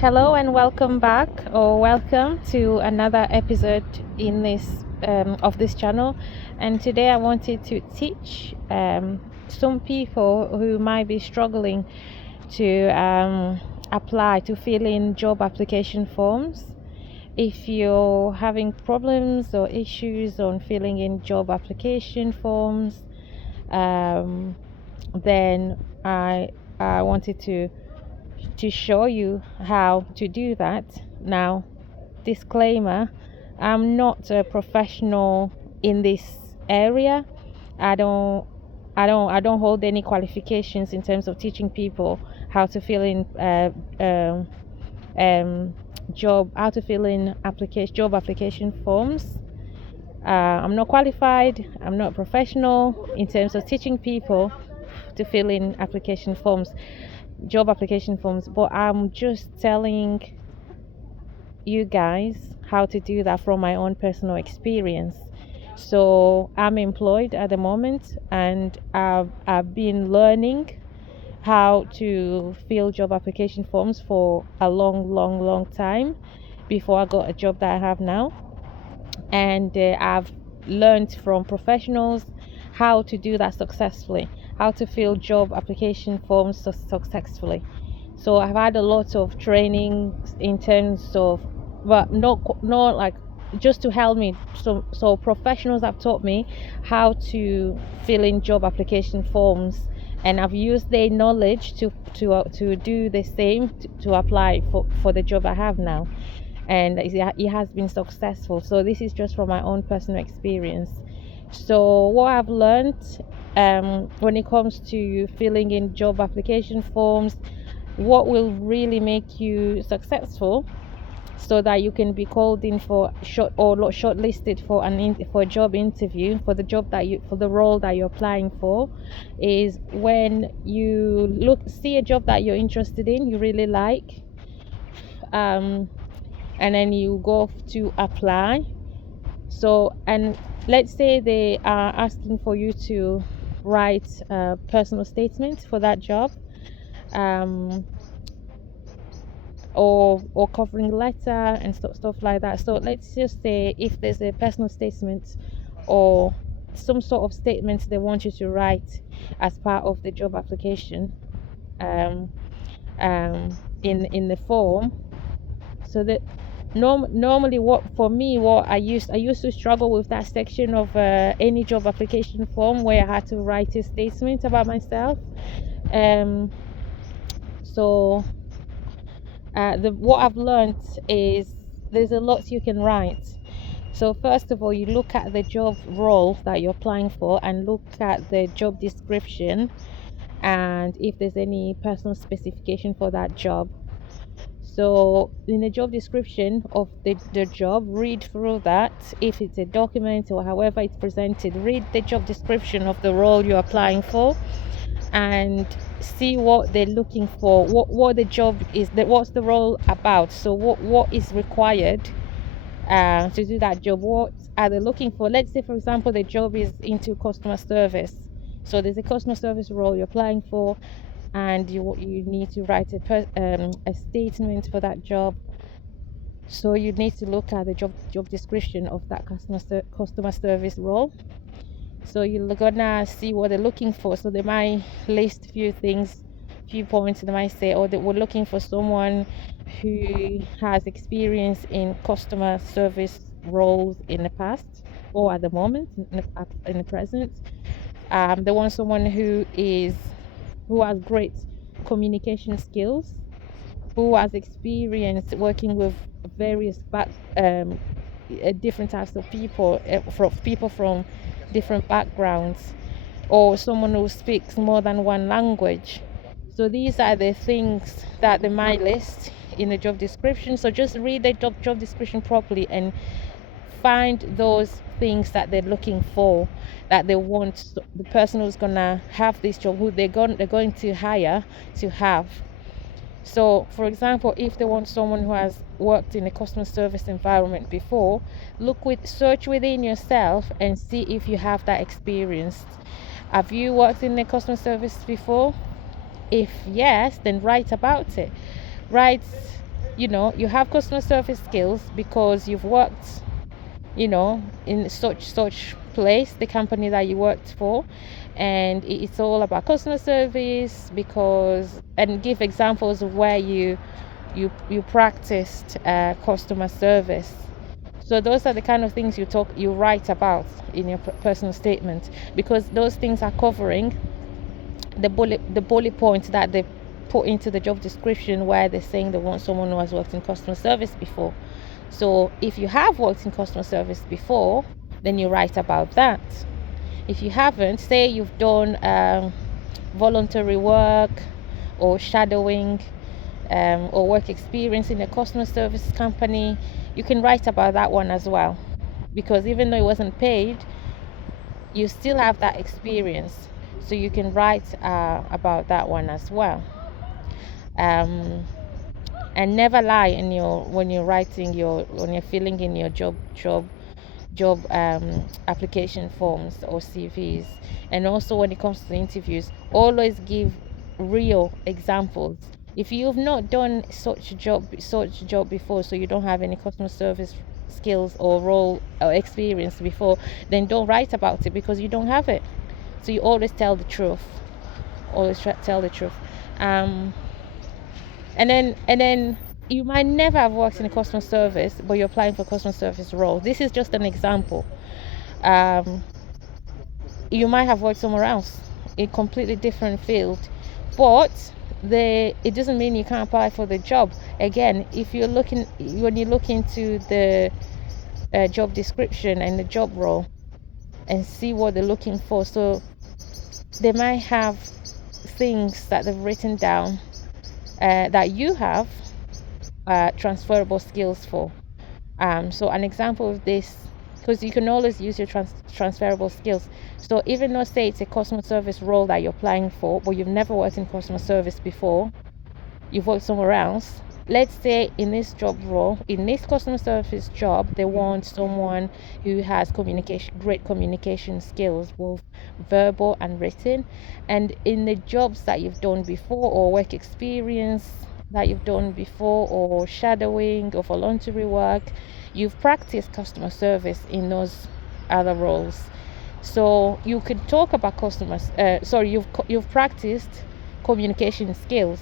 Hello and welcome back, or welcome to another episode in this of this channel. And today I wanted to teach some people who might be struggling to apply to fill in job application forms. If you're having problems or issues on filling in job application forms, then I wanted to show you how to do that. Now, disclaimer, I'm not a professional in this area. I don't hold any qualifications in terms of teaching people how to fill in job application forms. I'm not qualified. I'm not professional in terms of teaching people to fill in job application forms, but I'm just telling you guys how to do that from my own personal experience. So I'm employed at the moment, and I've been learning how to fill job application forms for a long time before I got a job that I have now. And I've learned from professionals how to do that successfully, how to fill job application forms successfully. So I've had a lot of training in terms of, but not like just to help me. So professionals have taught me how to fill in job application forms, and I've used their knowledge to do the same to apply for the job I have now, and it has been successful. So this is just from my own personal experience. So what I've learned when it comes to filling in job application forms, what will really make you successful so that you can be called in for shortlisted for a job interview for the role that you're applying for, is when you see a job that you're interested in, you really like, and then you go to apply. So, and let's say they are asking for you to write a personal statement for that job, or covering letter and stuff like that. So let's just say if there's a personal statement or some sort of statement they want you to write as part of the job application, in the form. So that normally, what I used to struggle with that section of any job application form where I had to write a statement about myself. So what I've learned is there's a lot you can write. So first of all, you look at the job role that you're applying for and look at the job description, and if there's any personal specification for that job. So in the job description of the job, read through that. If it's a document or however it's presented, read the job description of the role you're applying for and see what they're looking for, what the job is, what's the role about. So what is required to do that job. What are they looking for? Let's say, for example, the job is into customer service. So there's a customer service role you're applying for, and you need to write a statement for that job. So you need to look at the job description of that customer service role. So you're gonna see what they're looking for. So they might list few points. They might say, oh, they were looking for someone who has experience in customer service roles in the past or at the moment, in the present. They want someone who has great communication skills, who has experience working with various different types of people, from different backgrounds, or someone who speaks more than one language. So these are the things that they might list in the job description. So just read the job description properly and find those things that they're looking for, that they want the person who's gonna have this job, who they're going to hire, to have. So for example, if they want someone who has worked in a customer service environment before, search within yourself and see if you have that experience. Have you worked in a customer service before? If yes, then write about it. Write you have customer service skills because you've worked, in such place, the company that you worked for, and it's all about customer service. Because, and give examples of where you practiced customer service. So those are the kind of things you write about in your personal statement, because those things are covering the bullet points that they put into the job description, where they're saying they want someone who has worked in customer service before. So if you have worked in customer service before, then you write about that. If you haven't, say you've done voluntary work or shadowing, or work experience in a customer service company, you can write about that one as well, because even though it wasn't paid, you still have that experience, so you can write about that one as well. And never lie in your when you're writing when you're filling in your job application forms or CVs. And also, when it comes to the interviews, always give real examples. If you've not done such job before, so you don't have any customer service skills or role or experience before, then don't write about it, because you don't have it. So you always tell the truth. Tell the truth. And then you might never have worked in a customer service, but you're applying for a customer service role. This is just an example. You might have worked somewhere else, a completely different field, but it doesn't mean you can't apply for the job. Again, when you look into the job description and the job role and see what they're looking for, so they might have things that they've written down that you have transferable skills for. So an example of this, because you can always use your transferable skills. So even though, say, it's a customer service role that you're applying for, but you've never worked in customer service before, you've worked somewhere else. Let's say in this job role, in this customer service job, they want someone who has great communication skills, both verbal and written. And in the jobs that you've done before, or work experience that you've done before, or shadowing or voluntary work, you've practiced customer service in those other roles. So you could talk about you've practiced communication skills,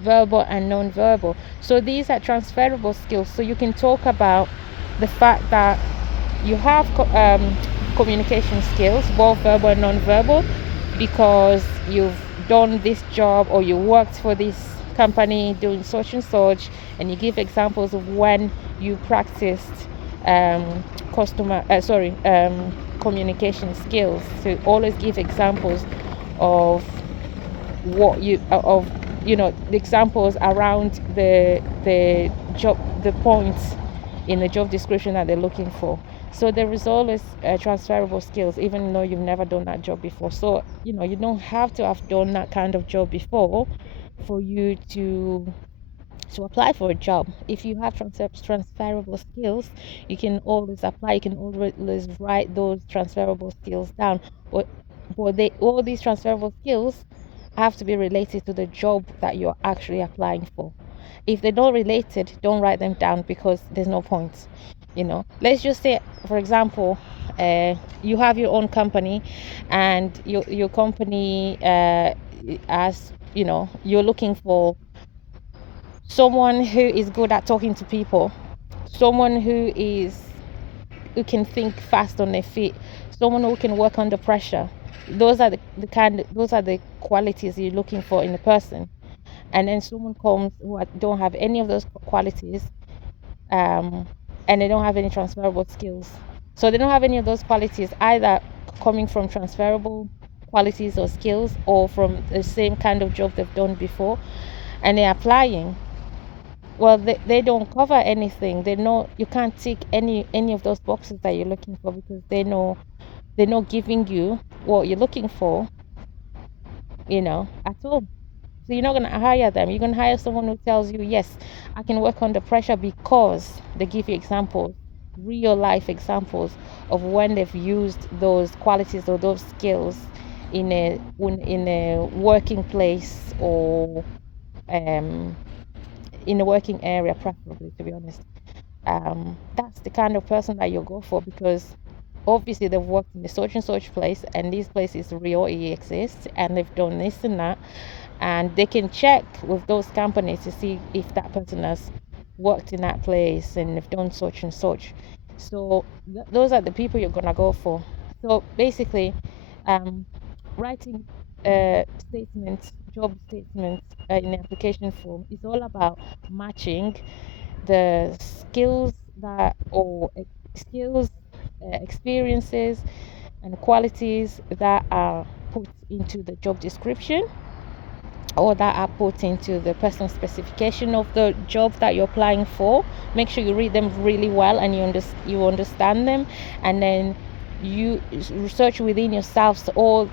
verbal and non-verbal. So these are transferable skills. So you can talk about the fact that you have communication skills, both verbal and non-verbal, because you've done this job, or you worked for this company doing such and such, and you give examples of when you practiced communication skills. So always give examples of what you of the examples around the job, the points in the job description that they're looking for. So there is always transferable skills, even though you've never done that job before. So you don't have to have done that kind of job before for you to apply for a job. If you have transferable skills, you can always apply. You can always write those transferable skills down. But all these transferable skills have to be related to the job that you're actually applying for. If they're not related, don't write them down, because there's no point. Let's just say, for example, you have your own company, and your company has, you're looking for someone who is good at talking to people, someone who can think fast on their feet, someone who can work under pressure. Those are the qualities you're looking for in a person. And then someone comes who don't have any of those qualities, and they don't have any transferable skills. So they don't have any of those qualities, either coming from transferable qualities or skills, or from the same kind of job they've done before, and they're applying. Well, they don't cover anything. You can't tick any of those boxes that you're looking for, because they're not giving you what you're looking for, at all. So you're not going to hire them. You're going to hire someone who tells you, yes, I can work under pressure, because they give you examples, real life examples of when they've used those qualities or those skills in a working place, or in a working area, preferably, to be honest. That's the kind of person that you'll go for, because obviously they've worked in a such and such place, and these places really exist, and they've done this and that, and they can check with those companies to see if that person has worked in that place and they've done such and such. So those are the people you're gonna go for. So basically, um, writing statements, job statements in the application form is all about matching the skills that or skills, experiences, and qualities that are put into the job description, or that are put into the personal specification of the job that you're applying for. Make sure you read them really well and you understand them, and then you research within yourselves, or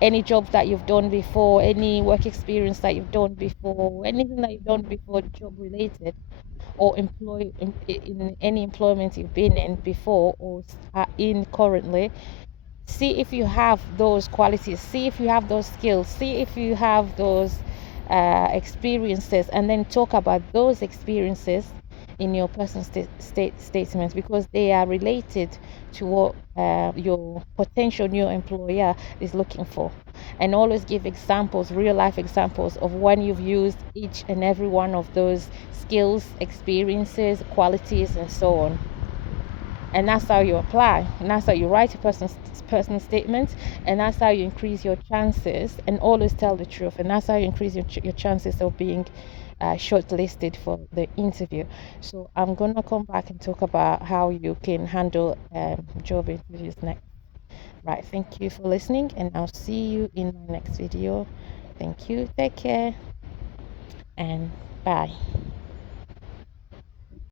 any job that you've done before, any work experience that you've done before, anything that you've done before job related, or in any employment you've been in before or are in currently. See if you have those qualities, see if you have those skills, see if you have those experiences, and then talk about those experiences in your personal statements, because they are related to what your potential new employer is looking for. And always give examples, real life examples of when you've used each and every one of those skills, experiences, qualities, and so on. And that's how you apply, and that's how you write a personal statement, and that's how you increase your chances, and always tell the truth, and that's how you increase your chances of being shortlisted for the interview. So I'm gonna come back and talk about how you can handle job interviews next. Right, thank you for listening, and I'll see you in my next video. Thank you, take care, and bye.